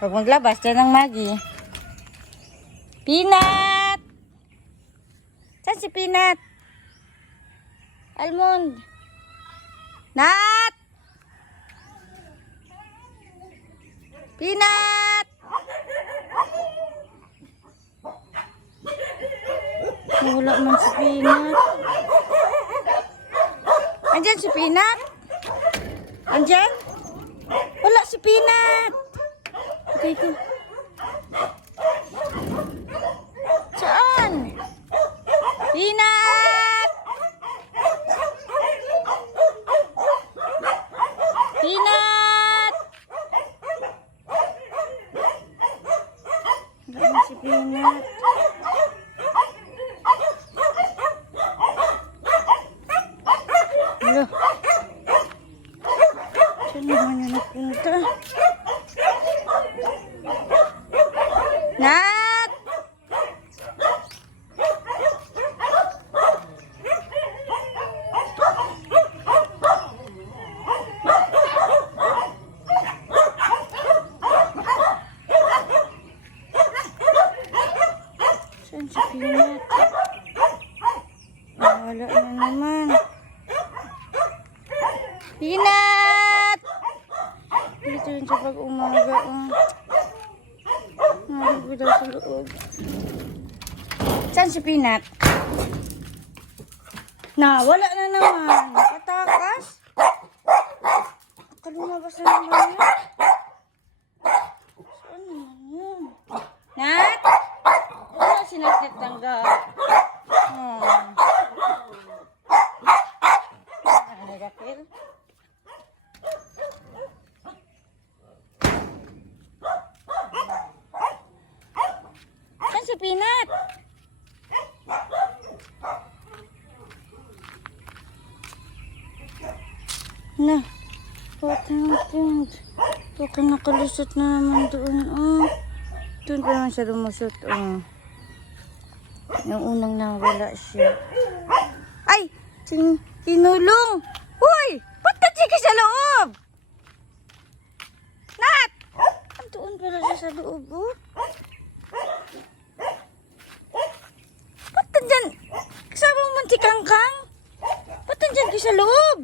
Huwag maglabas dyan ng Maggie. Peanut! Saan si Peanut? Almond! Nat! Peanut! Wala man si Peanut. Andyan si Peanut? Andyan? Wala si Peanut. Okay, ito. Saan? Peanut! Peanut! Wala si Peanut. Hello. Saan naman yung napunta? Nat! Saan si Peanut? Wala na naman. Peanut! Dito yun sa pag-umaga. Nalagay daw sa loob. Saan si Peanut? Wala na naman. Katakas. Kalumabas na naman yun. Saan naman yun? Nat? Wala si Nat tanggal. Nagakil. Saan si Peanut? Na, what happened? Baka nakalusot na naman doon. Doon pa naman siya lumusot. Yung unang nawala siya. Ay! Tinulong! Uy! Ba't ka sa loob? Nat! Doon pala siya sa loob, Ba't nandyan? Kasama mo si Kangkang? Ba't nandyan ka sa loob?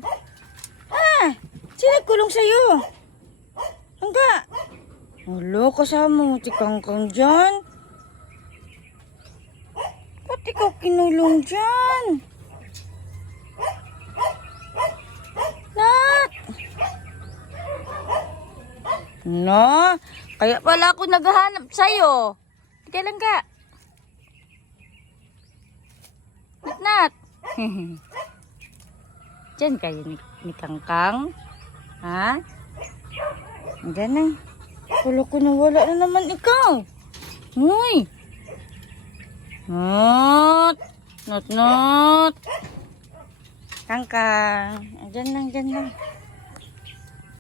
Sino nagkulong sa'yo? Hangga? Wala, kasama mo si Kangkang dyan. Ba't ikaw kinulong dyan? Nat! No, kaya pala ako naghahanap sa'yo. Kailan ka? Nat! Diyan kayo ni Kangkang? Ha? Diyan na. Wala ko na wala na naman ikaw. Uy! Not! Not! Kangkang. Diyan lang, diyan lang.